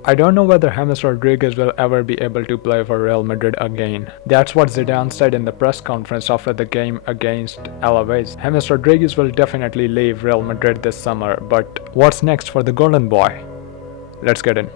I don't know whether James Rodriguez will ever be able to play for Real Madrid again. That's what Zidane said in the press conference after the game against Alaves. James Rodriguez will definitely leave Real Madrid this summer, but what's next for the Golden Boy? Let's get in.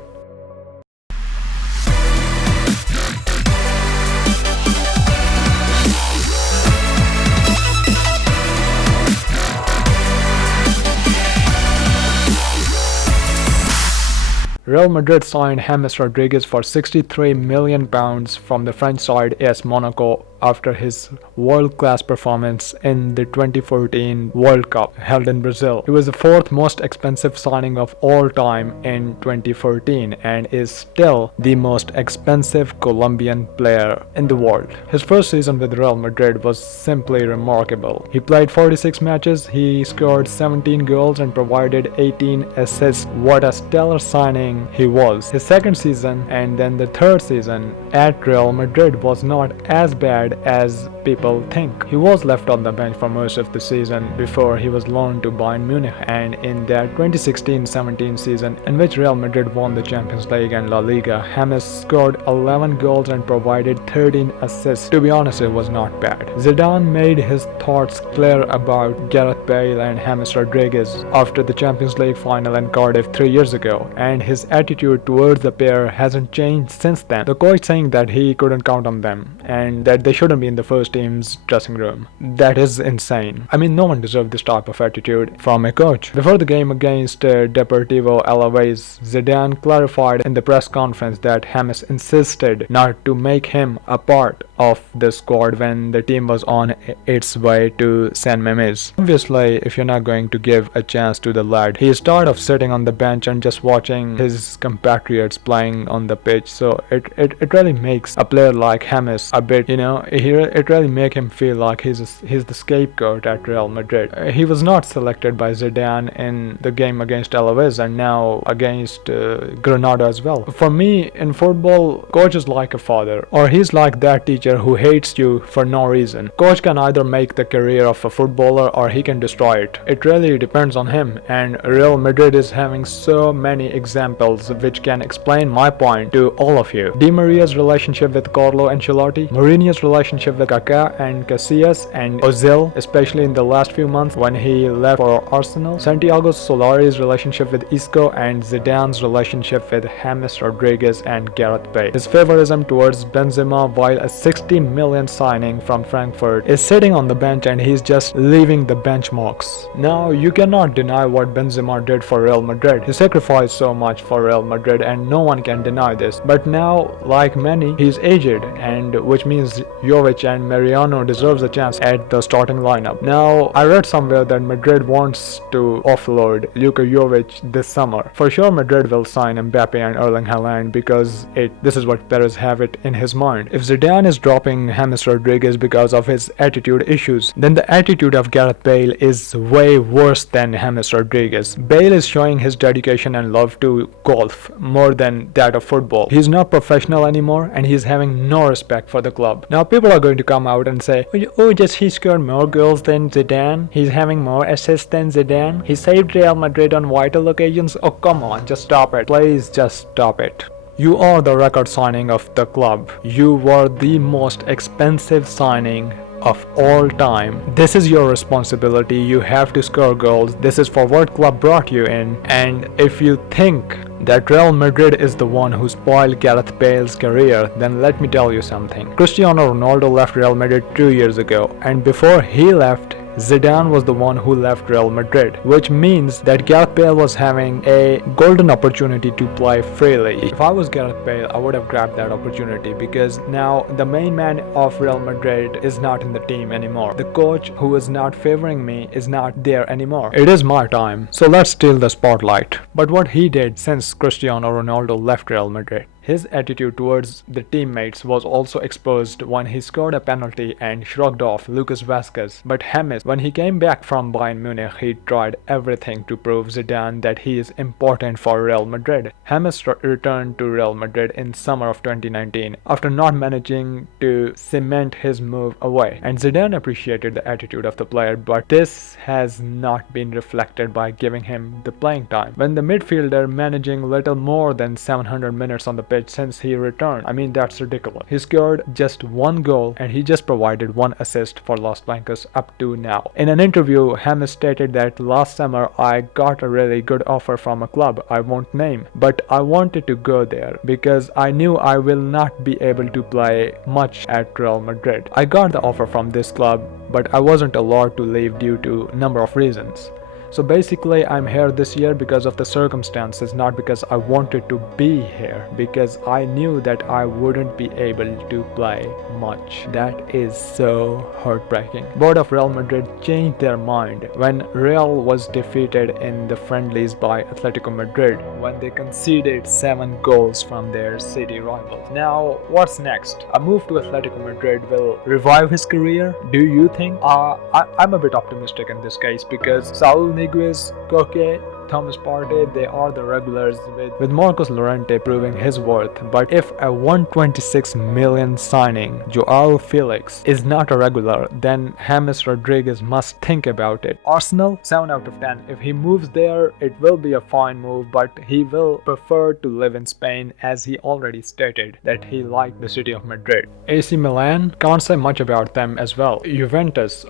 Real Madrid signed James Rodriguez for £63 million from the French side AS Monaco after his world-class performance in the 2014 World Cup held in Brazil. He was the fourth most expensive signing of all time in 2014 and is still the most expensive Colombian player in the world. His first season with Real Madrid was simply remarkable. He played 46 matches, he scored 17 goals and provided 18 assists. What a stellar signing he was. His second season and then the third season at Real Madrid was not as bad as people think. He was left on the bench for most of the season before he was loaned to Bayern Munich, and in that 2016-17 season in which Real Madrid won the Champions League and La Liga, James scored 11 goals and provided 13 assists. To be honest, it was not bad. Zidane made his thoughts clear about Gareth Bale and James Rodriguez after the Champions League final in Cardiff 3 years ago, and his attitude towards the pair hasn't changed since then. The coach saying that he couldn't count on them and that they shouldn't be in the first team's dressing room. That is insane. I mean, no one deserves this type of attitude from a coach. Before the game against Deportivo Alaves, Zidane clarified in the press conference that James insisted not to make him a part of the squad when the team was on its way to San Mamés. Obviously, if you're not going to give a chance to the lad, he is tired of sitting on the bench and just watching his compatriots playing on the pitch. So it really makes a player like James a bit, it really make him feel like he's the scapegoat at Real Madrid. He was not selected by Zidane in the game against Alaves and now against Granada as well. For me, in football, coach is like a father, or he's like that teacher who hates you for no reason. Coach can either make the career of a footballer or he can destroy it. It really depends on him, and Real Madrid is having so many examples which can explain my point to all of you. Di Maria's relationship with Carlo Ancelotti, Mourinho's relationship with Kaká and Casillas and Ozil, especially in the last few months when he left for Arsenal, Santiago Solari's relationship with Isco, and Zidane's relationship with James Rodriguez and Gareth Bale. His favoritism towards Benzema, while a 60 million signing from Frankfurt is sitting on the bench and he's just leaving the benchmarks. Now, you cannot deny what Benzema did for Real Madrid. He sacrificed so much for Real Madrid and no one can deny this. But now, like many, he's aged, and which means Jovic and Mariano deserves a chance at the starting lineup. Now, I read somewhere that Madrid wants to offload Luka Jovic this summer. For sure, Madrid will sign Mbappe and Erling Haaland because this is what Perez have it in his mind. If Zidane is dropping James Rodriguez because of his attitude issues, then the attitude of Gareth Bale is way worse than James Rodriguez. Bale is showing his dedication and love to golf more than that of football. He's not professional anymore and he's having no respect for the club. Now, people are going to come out and say, oh, just he scored more goals than Zidane, he's having more assists than Zidane, he saved Real Madrid on vital occasions. Oh, come on, just stop it. Please just stop it. You are the record signing of the club. You were the most expensive signing of all time. This is your responsibility. You have to score goals. This is for what club brought you in. And if you think that Real Madrid is the one who spoiled Gareth Bale's career, then let me tell you something. Cristiano Ronaldo left Real Madrid 2 years ago, and before he left, Zidane was the one who left Real Madrid, which means that Gareth Bale was having a golden opportunity to play freely. If I was Gareth Bale, I would have grabbed that opportunity because now the main man of Real Madrid is not in the team anymore. The coach who is not favoring me is not there anymore. It is my time, so let's steal the spotlight. But what he did since Cristiano Ronaldo left Real Madrid, His attitude towards the teammates was also exposed when he scored a penalty and shrugged off Lucas Vazquez. But James, when he came back from Bayern Munich, he tried everything to prove Zidane that he is important for Real Madrid. James returned to Real Madrid in summer of 2019 after not managing to cement his move away, and Zidane appreciated the attitude of the player, but this has not been reflected by giving him the playing time. When the midfielder managing little more than 700 minutes on the pitch since he returned, I mean, that's ridiculous. He scored just one goal and he just provided one assist for Los Blancos up to now. In an interview, James stated that last summer I got a really good offer from a club I won't name, but I wanted to go there because I knew I will not be able to play much at Real Madrid. I got the offer from this club, but I wasn't allowed to leave due to a number of reasons. So basically, I'm here this year because of the circumstances, not because I wanted to be here, because I knew that I wouldn't be able to play much. That is so heartbreaking. Board of Real Madrid changed their mind when Real was defeated in the friendlies by Atletico Madrid when they conceded 7 goals from their city rivals. Now, what's next? A move to Atletico Madrid will revive his career? Do you think? I'm a bit optimistic in this case because Saul Niguez, Koke, Thomas Partey, they are the regulars with Marcos Llorente proving his worth. But if a 126 million signing Joao Felix is not a regular, then James Rodriguez must think about it. Arsenal, 7 out of 10. If he moves there, it will be a fine move, but he will prefer to live in Spain as he already stated that he liked the city of Madrid. AC Milan, can't say much about them as well. Juventus,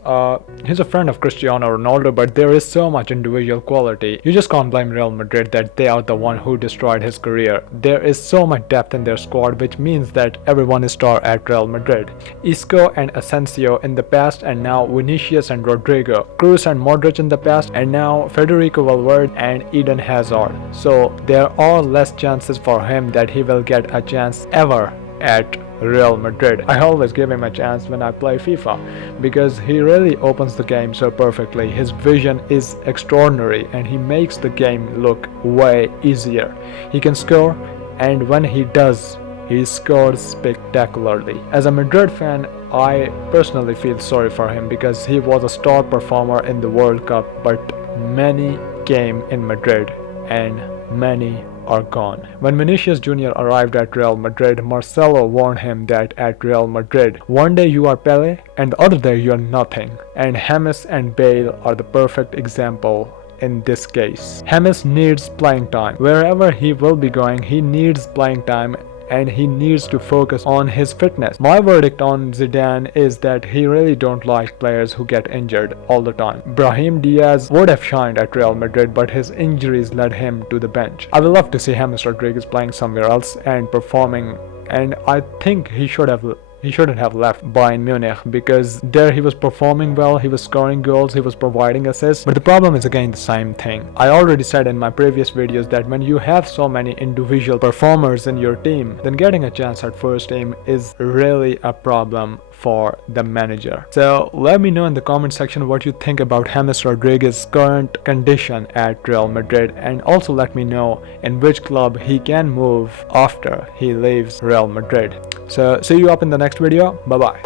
he's a friend of Cristiano Ronaldo, but there is so much individual quality. You just can't blame Real Madrid that they are the one who destroyed his career. There is so much depth in their squad, which means that everyone is star at Real Madrid. Isco and Asensio in the past, and now Vinicius and Rodrigo. Kroos and Modric in the past, and now Federico Valverde and Eden Hazard. So there are less chances for him that he will get a chance ever at Real Madrid. I always give him a chance when I play FIFA because he really opens the game so perfectly. His vision is extraordinary and he makes the game look way easier. He can score, and when he does, he scores spectacularly. As a Madrid fan, I personally feel sorry for him because he was a star performer in the World Cup, but many came in Madrid and many are gone. When Vinicius Jr. arrived at Real Madrid, Marcelo warned him that at Real Madrid, one day you are Pele and the other day you are nothing. And James and Bale are the perfect example in this case. James needs playing time. Wherever he will be going, he needs playing time and he needs to focus on his fitness. My verdict on Zidane is that he really don't like players who get injured all the time. Brahim Diaz would have shined at Real Madrid, but his injuries led him to the bench. I would love to see James Rodriguez playing somewhere else and performing, and I think he shouldn't have left Bayern Munich because there he was performing well, he was scoring goals, he was providing assists, but the problem is again the same thing. I already said in my previous videos that when you have so many individual performers in your team, then getting a chance at first team is really a problem for the manager. So let me know in the comment section what you think about James Rodriguez's current condition at Real Madrid, and also let me know in which club he can move after he leaves Real Madrid. So see you up in the next video. Bye bye.